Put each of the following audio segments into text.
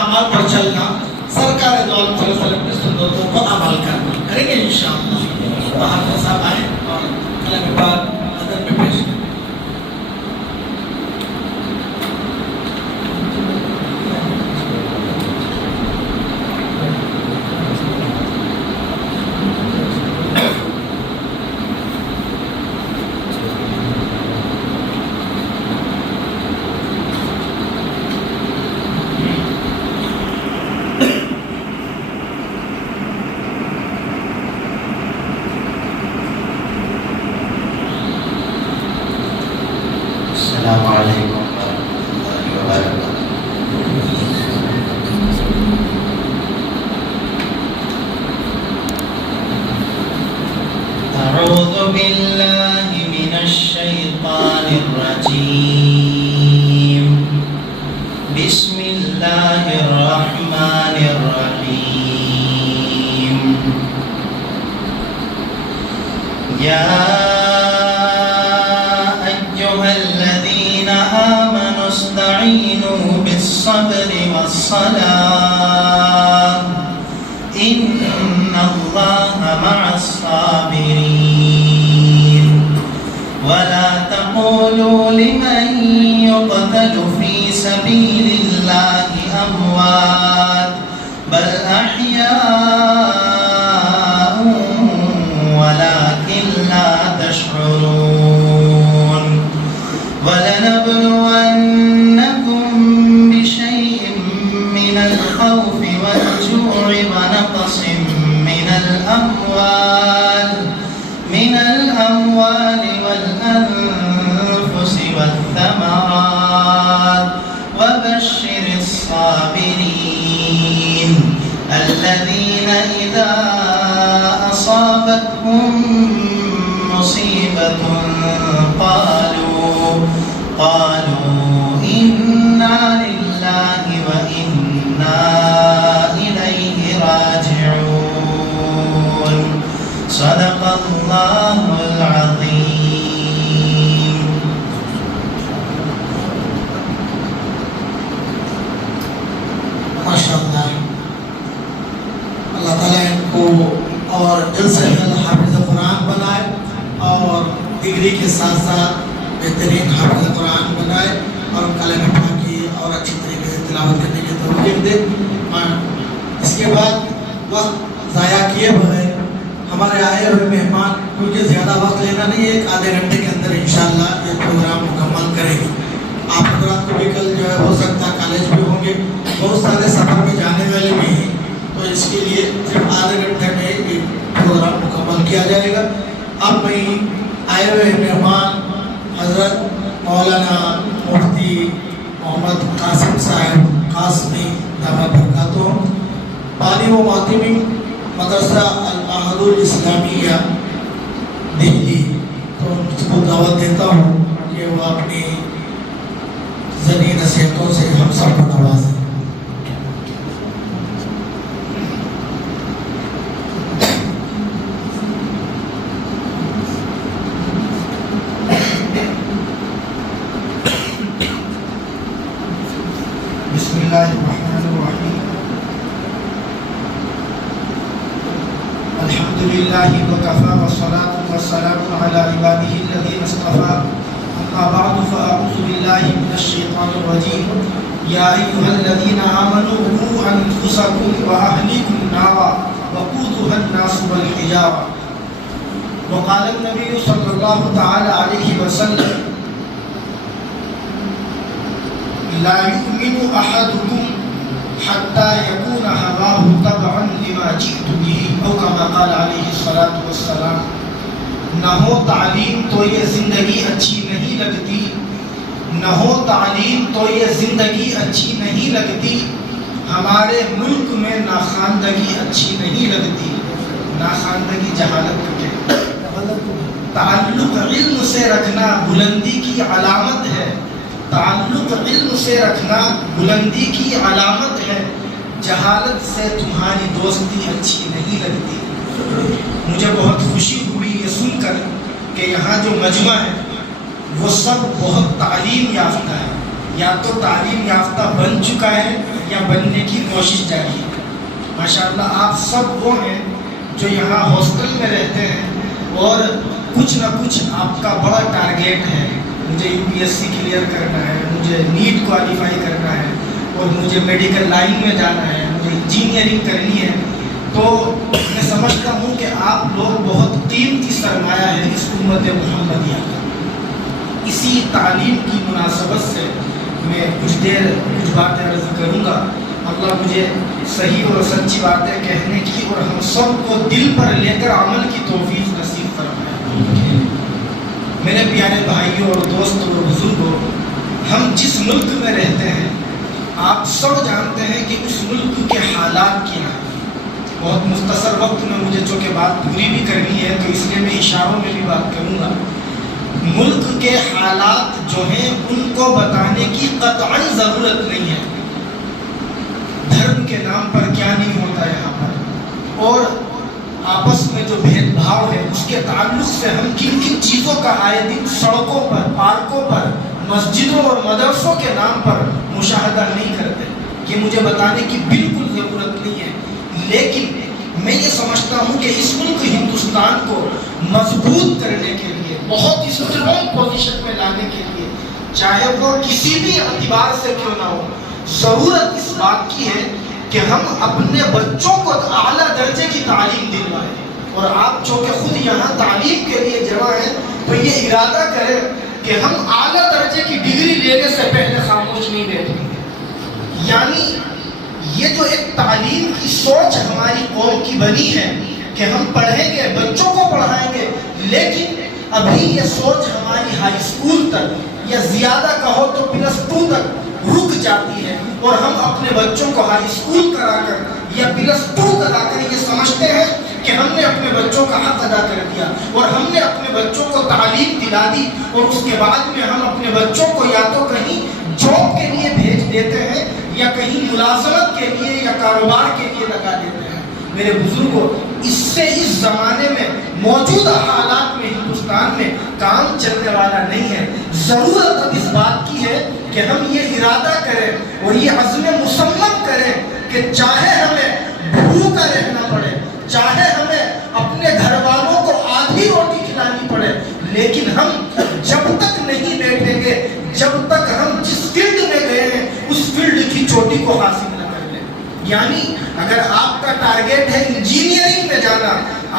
احکامات پر چلنا، سرکار دو عالم صلی اللہ علیہ وسلم کی سنتوں کو عمل کرنا کریں گے انشاءاللہ۔ تو حافظ صاحب آئیں اور کلام پاک ادب میں پیش کریں۔ السلام علیکم ورحمۃ اللہ وبرکاتہ۔ اعوذ باللہ من الشیطان الرجیم، بسم اللہ الرحمن الرحیم۔ یا آمنوا استعینوا بالصبر والصلاة ان اللہ مع الصابرین ولا تقولوا لمن يقتل في سبيل الله اموات بل احیاء ولكن لا تشعرون وَلَنَبْلُوَنَّكُمْ بِشَيْءٍ مِّنَ الْخَوْفِ وَالْجُوعِ وَنَقْصٍ مِّنَ الْأَمْوَالِ وَالْأَنفُسِ وَالثَّمَرَاتِ وَبَشِّرِ الصَّابِرِينَ الَّذِينَ إِذَا أَصَابَتْهُم مُّصِيبَةٌ قالوا إنا لله وإنا إليه راجعون صدق الله العظيم۔ ماشاءاللہ، اللہ تعالیٰ ان کو اور جلد سے جلد حافظ قرآن بنائے اور ڈگری کے ساتھ ساتھ بہترین حافظ قرآن بنائے اور کلام پاک کی اور اچھی طریقے سے تلاوت کرنے کی توفیق دے۔ اس کے بعد وقت ضائع کیے بغیر ہمارے آئے ہوئے مہمان، کیونکہ زیادہ وقت لینا نہیں ہے، ایک آدھے گھنٹے کے اندر انشاءاللہ یہ پروگرام مکمل کریں گے۔ آپ حضرات کو بھی کل جو ہے ہو سکتا ہے کالج بھی ہوں گے، بہت سارے سفر میں جانے والے بھی ہیں، تو اس کے لیے صرف آدھے گھنٹے میں یہ پروگرام مکمل کیا جائے گا۔ اب میں آئے ہوئے مہمان حضرت مولانا مفتی محمد قاسم صاحب قاسمی دامت برکاتہ، بانی و ماتمی مدرسہ المعہد الاسلامیہ دہلی، تو اس کو دعوت دیتا ہوں کہ وہ اپنی ذریعہ نصیحتوں سے ہم سب کو نوازیں۔ بسم اللہ الرحمن الرحیم، الحمد للہ وکفی والصلاة والسلام علی عبادہ الذین اصطفی، اما بعد فاعوذ باللہ من الشیطان الرجیم، یا ایھا الذین آمنوا قوا انفسکم واہلیکم نارا وقودها الناس والحجارہ، وقال النبی صلی اللہ تعالی علیہ وسلم لا يؤمن أحدكم حتى يكون هواه تبعا لما جئت به، او كما قال عليه الصلاة والسلام۔ نہ ہو تعلیم تو یہ زندگی اچھی نہیں لگتی، نہ ہو تعلیم تو یہ زندگی اچھی نہیں لگتی، ہمارے ملک میں ناخواندگی اچھی نہیں لگتی۔ ناخواندگی جہالت ہے، تعلق علم سے رکھنا بلندی کی علامت ہے، تعلق علم سے رکھنا بلندی کی علامت ہے، جہالت سے تمہاری دوستی اچھی نہیں لگتی۔ مجھے بہت خوشی ہوئی یہ سن کر کہ یہاں جو مجمع ہے وہ سب بہت تعلیم یافتہ ہے، یا تو تعلیم یافتہ بن چکا ہے یا بننے کی کوشش جاری ہے. ماشاءاللہ آپ سب وہ ہیں جو یہاں ہاسٹل میں رہتے ہیں اور کچھ نہ کچھ آپ کا بڑا ٹارگیٹ ہے. مجھے UPSC کلیئر کرنا ہے, مجھے نیٹ کوالیفائی کرنا ہے, اور مجھے میڈیکل لائن میں جانا ہے, مجھے انجینئرنگ کرنی ہے. تو میں سمجھتا ہوں کہ آپ لوگ بہت قیمتی سرمایہ ہے اس امت محمدیہ کا. اسی تعلیم کی مناسبت سے میں کچھ باتیں عرض کروں گا. اللہ مجھے صحیح اور سچی باتیں کہنے کی اور ہم سب کو دل پر لے کر عمل کی توفیق نصیب فرمائے. میرے پیارے بھائیوں اور دوستوں اور بزرگوں, ہم جس ملک میں رہتے ہیں آپ سب جانتے ہیں کہ اس ملک کے حالات کیا ہیں. بہت مختصر وقت میں مجھے چونکہ بات پوری بھی کرنی ہے تو اس لیے میں اشاروں میں بھی بات کروں گا. ملک کے حالات جو ہیں ان کو بتانے کی قطعاً ضرورت نہیں ہے. دھرم کے نام پر کیا نہیں ہوتا یہاں پر, اور آپس میں جو بھید بھاؤ ہے اس کے تعلق سے ہم کن کن چیزوں کا آئے دن سڑکوں پر, پارکوں پر, مسجدوں اور مدرسوں کے نام پر مشاہدہ نہیں کرتے, یہ مجھے بتانے کی بالکل ضرورت نہیں ہے. لیکن میں یہ سمجھتا ہوں کہ اس ملک ہندوستان کو مضبوط کرنے کے لیے, بہت ہی اسٹرانگ پوزیشن میں لانے کے لیے, چاہے وہ کسی بھی اعتبار سے کیوں نہ ہو, ضرورت اس بات کی ہے کہ ہم اپنے بچوں کو اعلیٰ درجے کی تعلیم دلوائیں. اور آپ چونکہ خود یہاں تعلیم کے لیے جمع ہیں تو یہ ارادہ کریں کہ ہم اعلیٰ درجے کی ڈگری لینے سے پہلے خاموش نہیں بیٹھیں گے. یعنی یہ جو ایک تعلیم کی سوچ ہماری قوم کی بنی ہے کہ ہم پڑھیں گے, بچوں کو پڑھائیں گے, لیکن ابھی یہ سوچ ہماری ہائی اسکول تک یا زیادہ کہو تو +2 تک رک جاتی ہے, اور ہم اپنے بچوں کو ہائی اسکول کرا کر یا +2 کرا کر یہ سمجھتے ہیں کہ ہم نے اپنے بچوں کا حق ادا کر دیا اور ہم نے اپنے بچوں کو تعلیم دلا دی, اور اس کے بعد میں ہم اپنے بچوں کو یا تو کہیں جاب کے لیے بھیج دیتے ہیں یا کہیں ملازمت کے لیے یا کاروبار کے لیے لگا دیتے ہیں. میرے بزرگوں, اس سے اس زمانے میں موجودہ حالات میں ہندوستان میں کام چلنے والا نہیں ہے. ضرورت اب اس بات کی ہے کہ ہم یہ ارادہ کریں اور یہ عزم مصمم کریں کہ چاہے ہمیں بھوکا رہنا پڑے, چاہے ہمیں اپنے گھر والوں کو آدھی روٹی کھلانی پڑے, لیکن ہم جب تک نہیں بیٹھیں گے جب تک ہم جس فیلڈ میں گئے ہیں اس فیلڈ کی چوٹی کو حاصل نہ کر لیں. یعنی اگر آپ کا ٹارگیٹ ہے انجینئرنگ میں جانا,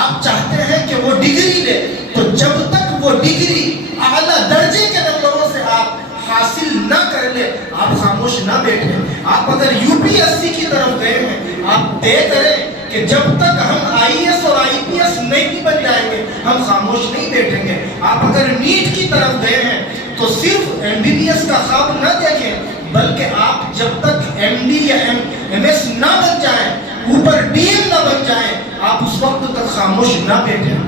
آپ چاہتے ہیں کہ وہ ڈگری لے, تو جب تک وہ ڈگری اعلیٰ درجے کے نمبروں سے آپ حاصل نہ کر لے آپ خاموش نہ بیٹھیں. آپ اگر UPSC کی طرف گئے ہیں آپ طے کریں کہ جب تک ہم IAS اور IPS نہیں بن جائیں گے ہم خاموش نہیں بیٹھیں گے. آپ اگر نیٹ کی طرف گئے ہیں تو صرف MBBS کا خواب نہ دیکھیں, بلکہ آپ جب تک MD یا MS نہ بن جائیں, اوپر DM نہ بن جائیں, آپ اس وقت تک خاموش نہ بیٹھیں.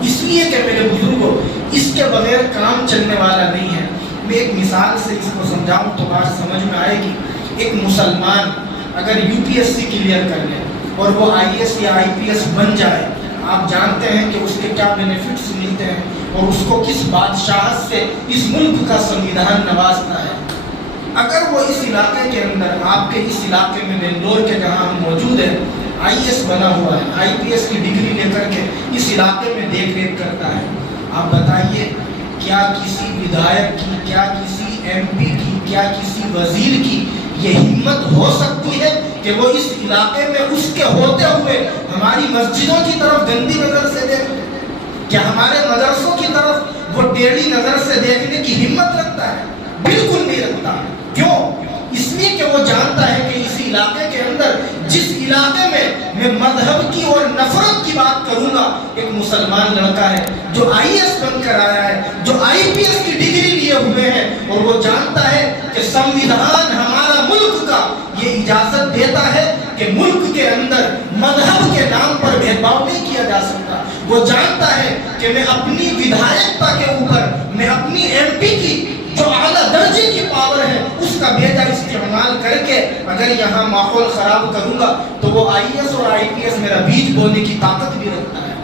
اس لیے کہ میرے بزرگوں, اس کے بغیر کام چلنے والا نہیں ہے. میں ایک مثال سے اس کو سمجھاؤں تو بات سمجھ میں آئے گی. ایک مسلمان اگر UPSC کلیئر کر لے اور وہ IAS یا IPS بن جائے, آپ جانتے ہیں کہ اس کے کیا بینیفٹس ملتے ہیں اور اس کو کس بادشاہت سے اس ملک کا سنویدھان نوازتا ہے. اگر وہ اس علاقے کے اندر, آپ کے اس علاقے میں بنگلور کے جہاں ہم موجود ہیں, IAS بنا ہوا ہے, IPS کی ڈگری لے کر کے اس علاقے میں دیکھ ریکھ کرتا ہے, آپ بتائیے کیا کسی ودھایک کی, کیا کسی MP کی, کیا کسی وزیر کی یہ ہمت ہو سکتی ہے کہ وہ اس علاقے میں اس کے ہوتے ہوئے ہماری مسجدوں کی طرف گندی نظر سے دیکھ لے؟ کیا ہمارے مدرسوں کی طرف وہ ٹیڑھی نظر سے دیکھنے کی ہمت رکھتا ہے؟ بالکل نہیں رکھتا. کیوں؟ اس لیے کہ وہ جانتا ہے کہ اس علاقے کے اندر, جس علاقے میں مذہب کی اور نفرت کی بات کروں گا, ایک مسلمان لڑکا ہے جو IAS بن کر آیا ہے, جو IPS کی ڈگری لیے ہوئے ہیں, اور وہ جانتا ہے کہ سنویدھان ہمارا ملک کا یہ اجازت دیتا ہے کہ ملک کے اندر مذہب کے نام پر بھید بھاؤ نہیں کیا جا سکتا. وہ جانتا ہے کہ میں اپنی ودھایکتا کے اوپر, میں اپنی MP کی جو اعلیٰ درجے کی پاور ہے اس کا بیجا استعمال کر کے اگر یہاں ماحول خراب کروں گا تو وہ IAS اور IPS میرا بیج بونے کی طاقت بھی رکھتا ہے.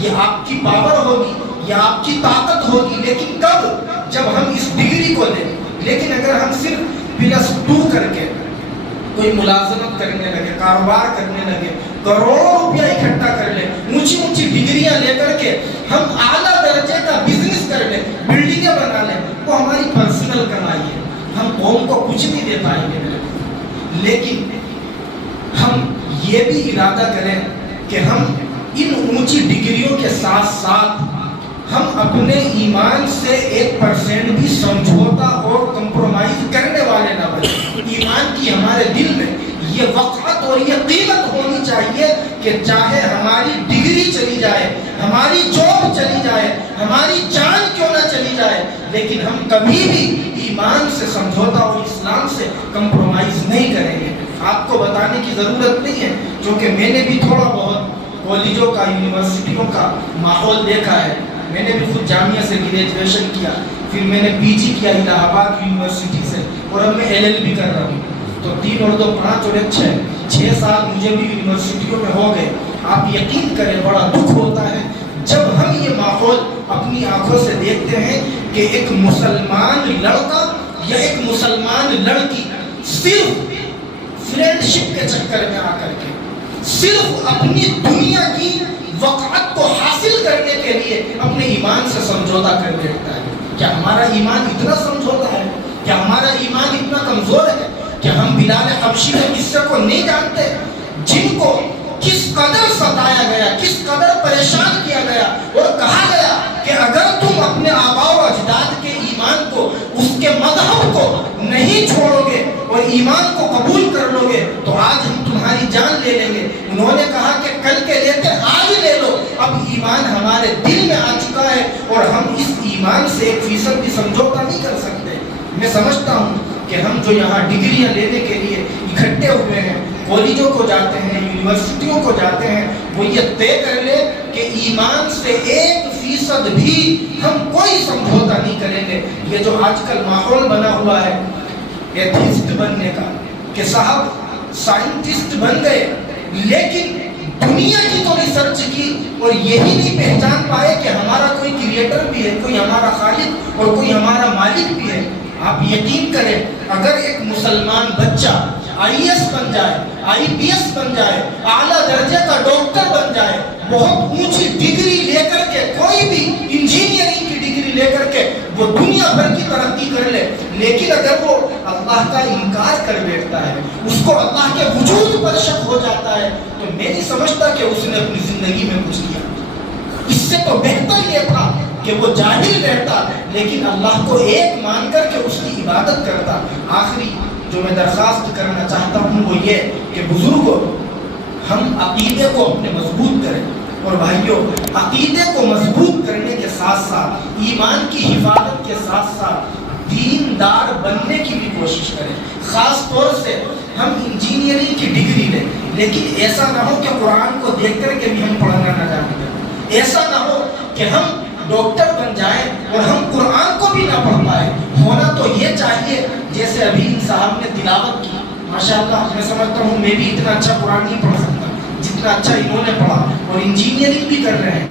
یہ آپ کی پاور ہوگی, یہ آپ کی طاقت ہوگی, لیکن کب؟ جب ہم اس ڈگری کو لیں. لیکن اگر ہم صرف +2 کر کے کوئی ملازمت کرنے لگے، کاروبار کرنے لگے، کروڑوں روپیہ اکٹھا کر لے، اونچی اونچی ڈگریاں لے کر کے ہم اعلیٰ درجے کا بزنس کر لیں، بلڈنگیں بنا لیں، وہ ہماری پرسنل کمائی ہے، ہم قوم کو کچھ نہیں دے پائیں گے میرے کو۔ لیکن ہم یہ بھی ارادہ کریں کہ ہم ان اونچی ڈگریوں کے ساتھ ساتھ ہم اپنے ایمان سے 1% بھی سمجھوتا اور کمپرومائز کرنے والے نہ بنیں۔ ایمان کی ہمارے دل میں یہ وقعت اور یہ قیمت ہونی چاہیے کہ چاہے ہماری ڈگری چلی جائے، ہماری جاب چلی جائے، ہماری جان کیوں نہ چلی جائے، لیکن ہم کبھی بھی ایمان سے سمجھوتا اور اسلام سے کمپرومائز نہیں کریں گے۔ آپ کو بتانے کی ضرورت نہیں ہے، کیونکہ میں نے بھی تھوڑا بہت کالجوں کا، یونیورسٹیوں کا ماحول دیکھا ہے۔ میں نے بھی خود جامعہ سے گریجویشن کیا، پھر میں نے پی جی کیا الہ آباد یونیورسٹی سے، اور اب میں LLB کر رہا ہوں۔ تو 3 اور 2 5 اور 6 سال مجھے بھی یونیورسٹیوں میں ہو گئے۔ آپ یقین کریں بڑا دکھ ہوتا ہے جب ہم یہ ماحول اپنی آنکھوں سے دیکھتے ہیں کہ ایک مسلمان لڑکا یا ایک مسلمان لڑکی صرف فرینڈ شپ کے چکر میں آ کر کے صرف اپنی دنیا کی وقعت کو حاصل کرنے کے لیے اپنے ایمان سے سمجھوتا کر بیٹھتا ہے۔ کیا ہمارا ایمان اتنا سمجھوتا ہے؟ کیا ہمارا ایمان اتنا کمزور ہے کہ ہم بلال حبشی کے قصے کو نہیں جانتے، جن کو کس قدر ستایا گیا، کس قدر پریشان کیا گیا، اور کہا گیا کہ اگر تم اپنے آباء و اجداد کے ایمان کو، اس کے مذہب کو نہیں چھوڑو گے اور ایمان کو قبول کر لو گے تو آج ہم تمہاری جان لے لیں گے۔ انہوں نے کہا کہ کل کے لیتے آج لے لو۔ اب ایمان ہمارے دل میں آ چکا ہے اور ہم اس ایمان سے 1% بھی سمجھوتا نہیں کر سکتے۔ میں سمجھتا ہوں کہ ہم جو یہاں ڈگریاں لینے کے لیے اکٹھے ہوئے ہیں، کالجوں کو جاتے ہیں، یونیورسٹیوں کو جاتے ہیں، وہ یہ طے کر لے کہ ایمان سے 1% بھی ہم کوئی سمجھوتا نہیں کریں گے۔ یہ جو آج کل ماحول بنا ہوا ہے ایتھیسٹ بننے کا، کہ صاحب سائنٹسٹ بن گئے لیکن دنیا کی تو ریسرچ کی اور یہی نہیں پہچان پائے کہ ہمارا کوئی کریٹر بھی ہے، کوئی ہمارا خالق اور کوئی ہمارا مالک بھی ہے۔ آپ یقین کریں اگر ایک مسلمان بچہ IAS بن جائے، IPS بن جائے، اعلیٰ درجے کا ڈاکٹر بن جائے، بہت اونچی ڈگری لے کر کے، کوئی بھی انجینئرنگ کی ڈگری لے کر کے وہ دنیا بھر کی ترقی کر لے، لیکن اگر وہ اللہ کا انکار کر بیٹھتا ہے، اس کو اللہ کے وجود پر شک ہو جاتا ہے، تو میں نہیں سمجھتا کہ اس نے اپنی زندگی میں کچھ کیا۔ اس سے تو بہتر یہ تھا کہ وہ جاہل رہتا لیکن اللہ کو ایک مان کر کے اس کی عبادت کرتا۔ آخری جو میں درخواست کرنا چاہتا ہوں وہ یہ کہ بزرگوں، ہم عقیدے کو اپنے مضبوط کریں، اور بھائیوں عقیدے کو مضبوط کرنے کے ساتھ ساتھ ایمان کی حفاظت کے ساتھ ساتھ دیندار بننے کی بھی کوشش کریں۔ خاص طور سے ہم انجینئرنگ کی ڈگری لیں لیکن ایسا نہ ہو کہ قرآن کو دیکھ کر کے بھی ہم پڑھنا نہ جانیں، ایسا نہ ہو کہ ہم ڈاکٹر بن جائیں اور ہم قرآن کو بھی نہ پڑھ پائے۔ ہونا تو یہ چاہیے جیسے ابھی ان صاحب نے تلاوت کی، ماشاءاللہ میں سمجھتا ہوں میں بھی اتنا اچھا قرآن نہیں پڑھ سکتا جتنا اچھا انہوں نے پڑھا، اور انجینئرنگ بھی کر رہے ہیں۔